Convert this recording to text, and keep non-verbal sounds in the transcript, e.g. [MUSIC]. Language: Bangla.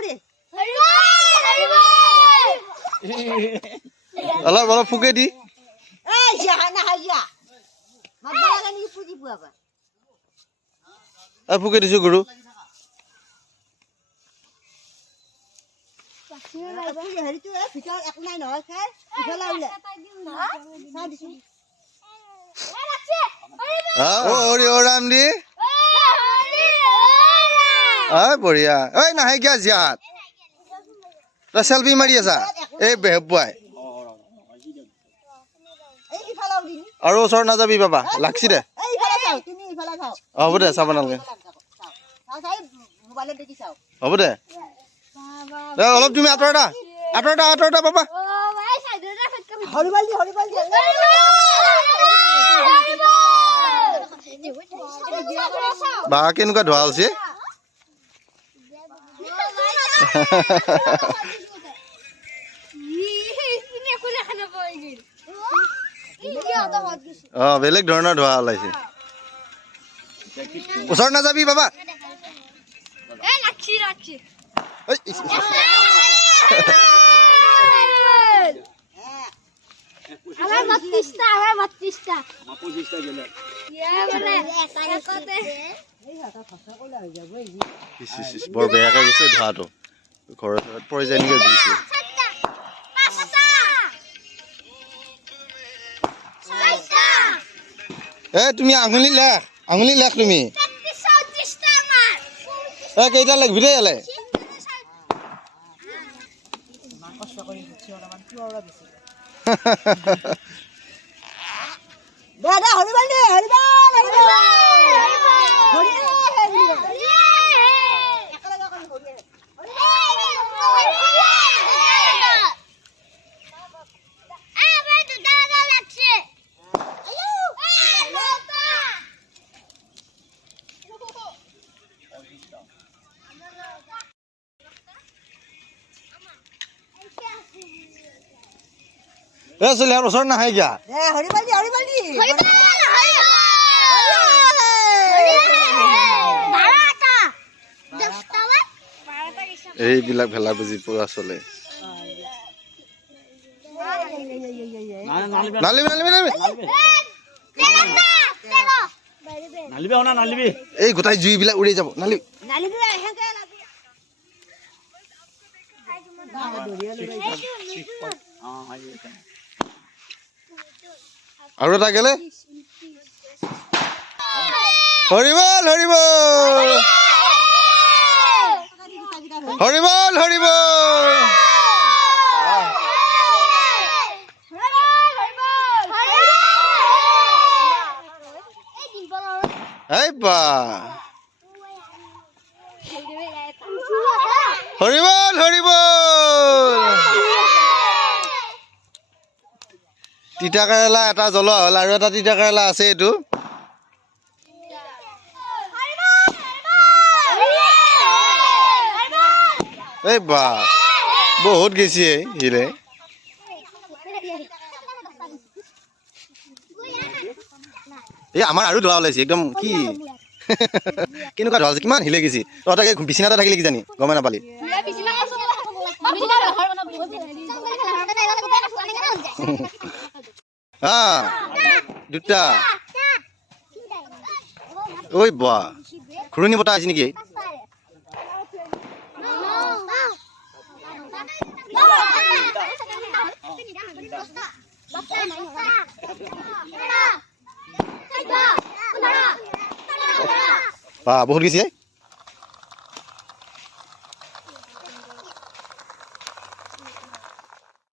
কৰি অলপ অলপ ফুকে দি। এই ফুকে দিছো গৰু হেৰিটো এই ভিতৰত একো নাই নহয় খাই ইফালে ওলাই চাই দিছোঁ অ ৰাম দি ঐ বঢ়িয়া। ঐ নাহে কিয়া জিয়াত তই চেলফি মাৰি আছা? এই বেহেব উৰি আৰু ওচৰত নাযাবি, বাবা। লাগছি দে। হ'ব দে, চাব নালাগে। হ'ব দে। অলপ তুমি আঁতৰতা আঁতৰতা আঁতৰতা বাবা হৰিবাল দি হৰিবাল বা, কেনেকুৱা ধোৱা হৈছে [LAUGHS] অ বেলেগ ধৰণৰ ধোৱা ওলাইছে। ওচৰত নাযাবি বাবা। বৰ বেয়াকৈ গৈছে ধোৱাটো। ঘৰত ঘৰত পৰি যায় নেকি দিছে? এ তুমি আঙুলি লেখ আঙুলি লেখ তুমি। এ কেইটা লেখবি দেই ইয়ালে? ইমান কষ্ট কৰি গুঠি অলপমান কিয় অলপ বেছি দে দে হৰিবাল দি হৰিবাল হৰিবাল একেলগে কৰি হৰিয়ে এ চলি আৰু ওচৰত নাহে কিয়া? এইবিলাক ভেলা বুজি পোৱা চলে নালিবি নালিবি নালিবি। নালিবি এই গোটাই জুইবিলাক উৰি যাব নালিবি। আৰু এটা গেলে? হৰিবল হৰিবল হৰিবল হৰিবল এই বা! হৰিবল হৰিবল তিতা কেৰেলা, এটা জ্বলোৱা হ'ল আৰু এটা তিতা কেৰেলা আছে এইটো। এই বা, বহুত গেছি হিৰে। এই আমাৰ আৰু ধোৱা ওলাইছে, একদম কি? কেনেকুৱা ধোৱা আছে কিমান হিলে গেছি। তহঁতে বিচনাতে থাকিলে কি জানি গমে নাপালি দুটা ঐ বা ঘূৰণি বতাহ আহিছে নেকি বা বহুত গেছি